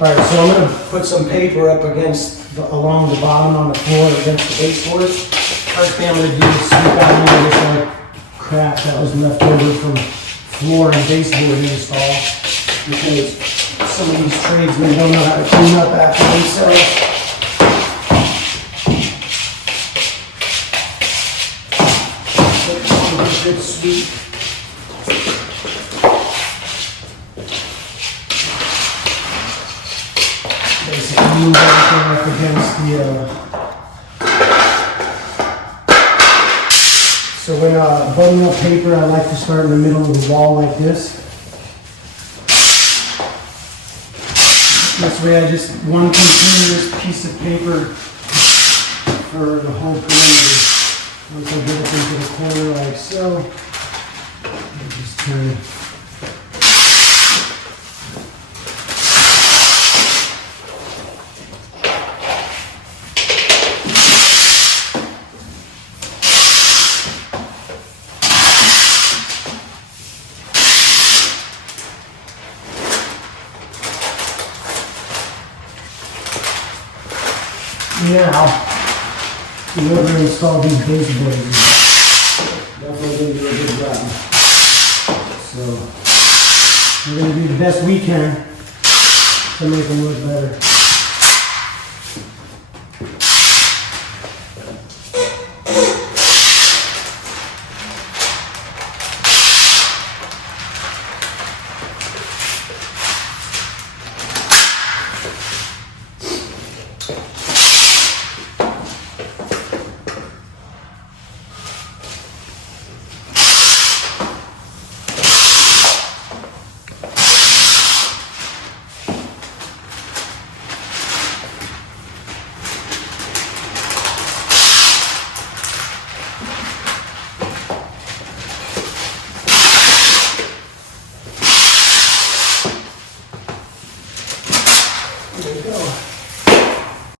Alright, so I'm gonna put some paper up against, along the bottom on the floor against the baseboards. First thing I'm gonna do is sweep out any of this crap that was left over from floor and baseboard install. Because some of these tradesmen don't know how to clean up after themselves. Good sweep. Basically move everything up against the so when buttoning up paper, I like to start in the middle of the wall like this. This way I just one continuous piece of paper for the whole perimeter. Once I get it into the corner like so, I just turn it. Now, whoever installed these baseboards is definitely going to do a good job. So, we're going to do the best we can to make them look better.